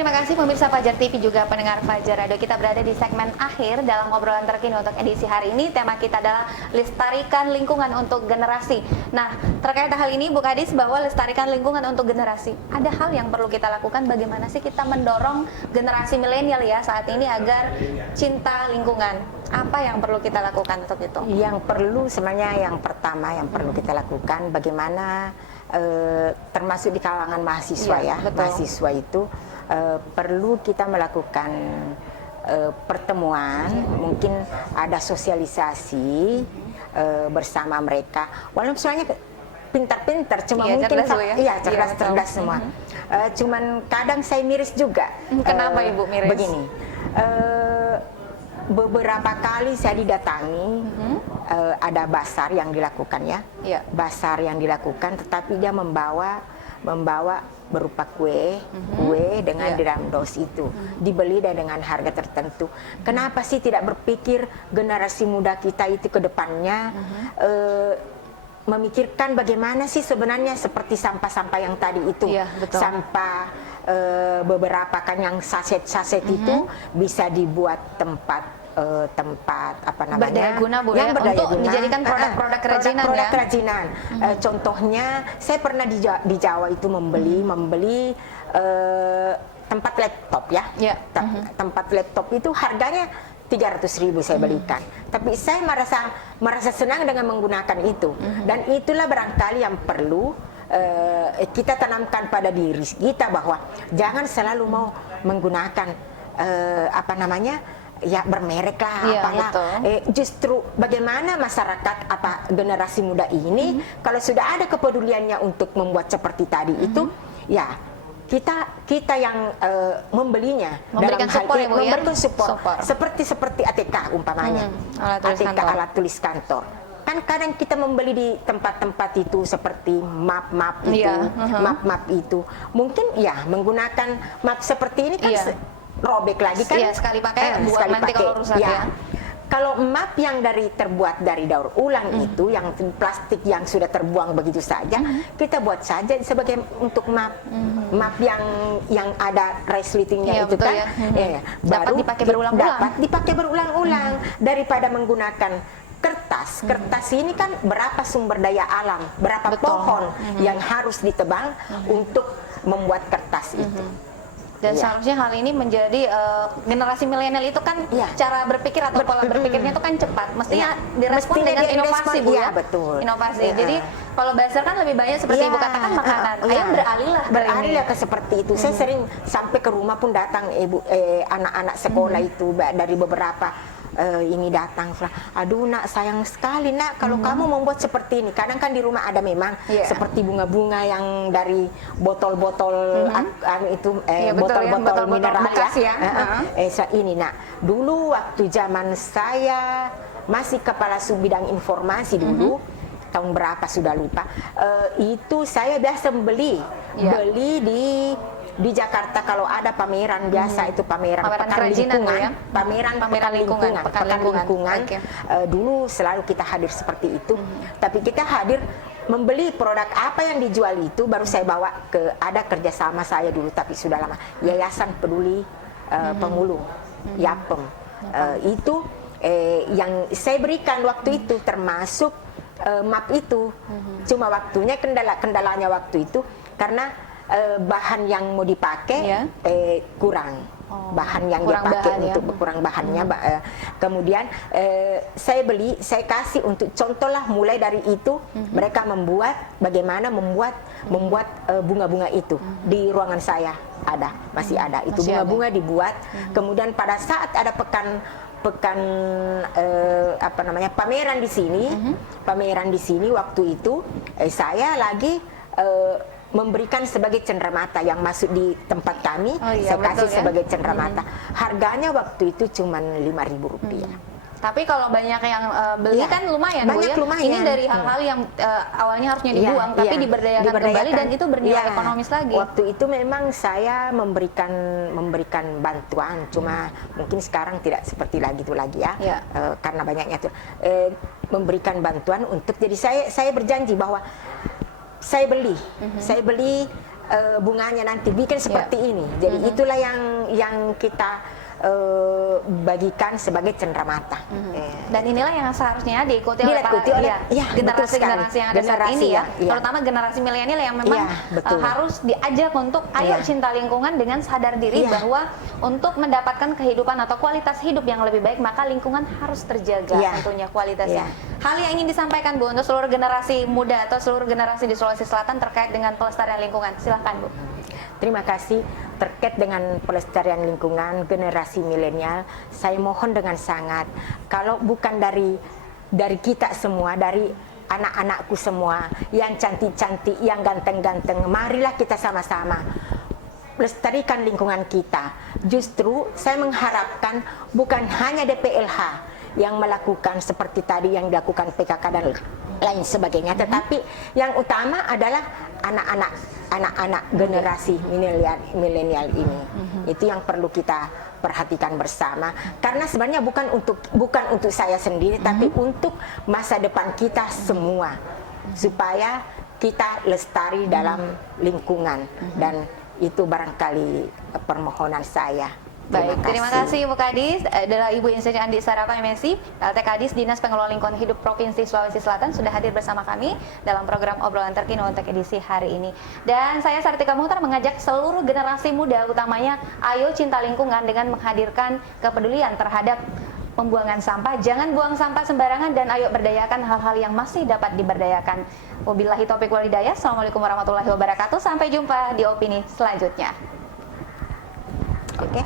terima kasih pemirsa Fajar TV juga pendengar Fajar Radio. Kita berada di segmen akhir dalam obrolan terkini untuk edisi hari ini. Tema kita adalah lestarikan lingkungan untuk generasi. Nah, terkait hal ini Bu Kadis, bahwa lestarikan lingkungan untuk generasi, ada hal yang perlu kita lakukan. Bagaimana sih kita mendorong generasi milenial ya saat ini agar cinta lingkungan? Apa yang perlu kita lakukan untuk itu? Yang perlu sebenarnya yang pertama yang perlu kita lakukan, bagaimana termasuk di kalangan mahasiswa ya, mahasiswa itu perlu kita melakukan pertemuan, mungkin ada sosialisasi bersama mereka. Walaupun sebenarnya pintar-pintar, cuma mungkin cerdas semua. Cuman kadang saya miris juga. Kenapa Ibu miris? Begini. Beberapa kali saya didatangi, ada basar yang dilakukan ya, basar yang dilakukan, tetapi dia membawa berupa kue dengan drum dos itu, dibeli dengan harga tertentu. Kenapa sih tidak berpikir generasi muda kita itu ke depannya memikirkan bagaimana sih sebenarnya seperti sampah-sampah yang tadi itu, sampah beberapa kan yang saset-saset itu bisa dibuat tempat apa namanya, berdaya guna Bu, yang berdaya untuk guna, dijadikan produk-produk kerajinan kerajinan. Contohnya saya pernah di Jawa itu membeli tempat laptop ya, tempat laptop itu harganya 300.000 saya belikan, tapi saya merasa senang dengan menggunakan itu. Dan itulah barangkali yang perlu kita tanamkan pada diri kita, bahwa jangan selalu mau menggunakan apa namanya, ya bermerek lah, apalah. Justru bagaimana masyarakat, generasi muda ini, kalau sudah ada kepeduliannya untuk membuat seperti tadi itu, ya kita yang membelinya, memberikan dalam support, hal ini, memberikan support. Seperti ATK umpamanya, ATK alat tulis kantor. Kan kadang kita membeli di tempat-tempat itu seperti map-map itu, map-map itu, mungkin ya menggunakan map seperti ini kan robek lagi kan, sekali pakai, buat nanti kalau rusak ya. Kalau map yang terbuat dari daur ulang itu, yang plastik yang sudah terbuang begitu saja, kita buat saja sebagai untuk map, map yang ada resletingnya itu kan, dapat dipakai berulang-ulang. Dapat dipakai berulang-ulang daripada menggunakan kertas. Kertas ini kan berapa sumber daya alam, berapa pohon yang harus ditebang untuk membuat kertas itu. Dan seharusnya hal ini menjadi generasi milenial itu kan cara berpikir atau pola berpikirnya itu kan cepat, mestinya direspon dengan inovasi Bu ya, betul. Inovasi. Jadi kalau basar kan lebih banyak seperti Ibu katakan makanan. Ayo beralihlah ke seperti itu. Saya sering sampai ke rumah pun datang anak-anak sekolah itu dari beberapa ini datang, aduh nak, sayang sekali nak kalau kamu membuat seperti ini. Kadang kan di rumah ada memang seperti bunga-bunga yang dari botol-botol botol-botol mineral ya. Ini nak, dulu waktu zaman saya masih kepala sub bidang informasi dulu, tahun berapa sudah lupa, itu saya biasa beli di Jakarta kalau ada pameran biasa itu pameran pekan lingkungan, pekan lingkungan. Dulu selalu kita hadir seperti itu, tapi kita hadir membeli produk apa yang dijual itu, baru saya bawa ada kerjasama saya dulu tapi sudah lama, Yayasan Peduli Pemulung, YAPEM. Itu yang saya berikan waktu itu, termasuk map itu. Cuma waktunya kendalanya waktu itu karena bahan yang mau dipakai kurang, bahan yang dipakai untuk kurang bahannya. Kemudian saya kasih untuk contoh lah, mulai dari itu mereka bagaimana membuat bunga-bunga itu di ruangan saya masih ada itu bunga-bunga dibuat. Kemudian pada saat ada pekan apa namanya, pameran di sini waktu itu saya lagi memberikan sebagai cenderamata yang masuk di tempat kami, saya kasih sebagai cenderamata. Harganya waktu itu cuma Rp5.000. Tapi kalau banyak yang beli kan lumayan, banyak, Bu ya. Lumayan. Ini dari hal-hal yang awalnya harusnya dibuang, tapi diberdayakan kembali dan itu bernilai ekonomis lagi. Waktu itu memang saya memberikan bantuan, cuma mungkin sekarang tidak seperti itu lagi ya, karena banyaknya tuh memberikan bantuan untuk. Jadi saya berjanji bahwa saya beli bunganya nanti bikin seperti ini. Jadi itulah yang kita bagikan sebagai cenderamata. Dan inilah yang seharusnya diikuti oleh generasi-generasi yang ada saat ini ya, terutama generasi milenial yang memang harus diajak untuk ayo cinta lingkungan dengan sadar diri bahwa untuk mendapatkan kehidupan atau kualitas hidup yang lebih baik maka lingkungan harus terjaga tentunya kualitasnya. Hal yang ingin disampaikan Bu untuk seluruh generasi muda atau seluruh generasi di Sulawesi Selatan terkait dengan pelestarian lingkungan, silahkan Bu. Terima kasih. Terkait dengan pelestarian lingkungan generasi milenial, saya mohon dengan sangat, kalau bukan dari kita semua, dari anak-anakku semua yang cantik-cantik, yang ganteng-ganteng, marilah kita sama-sama lestarikan lingkungan kita. Justru saya mengharapkan bukan hanya DPLH yang melakukan seperti tadi yang dilakukan PKK dan lain sebagainya, tetapi yang utama adalah anak-anak generasi milenial ini. Itu yang perlu kita perhatikan bersama, karena sebenarnya bukan untuk saya sendiri, tapi untuk masa depan kita semua, supaya kita lestari dalam lingkungan. Dan itu barangkali permohonan saya. Baik, terima kasih Ibu Kadis. Adalah Ibu Insinyur Andi Sarapa MSI, PLT Kadis Dinas Pengelolaan Lingkungan Hidup Provinsi Sulawesi Selatan sudah hadir bersama kami dalam program obrolan terkini untuk edisi hari ini. Dan saya Sartika Muhtar mengajak seluruh generasi muda, utamanya ayo cinta lingkungan dengan menghadirkan kepedulian terhadap pembuangan sampah. Jangan buang sampah sembarangan dan ayo berdayakan hal-hal yang masih dapat diberdayakan. Wabillahi taufiq wal hidayah. Assalamualaikum warahmatullahi wabarakatuh. Sampai jumpa di opini selanjutnya. Oke.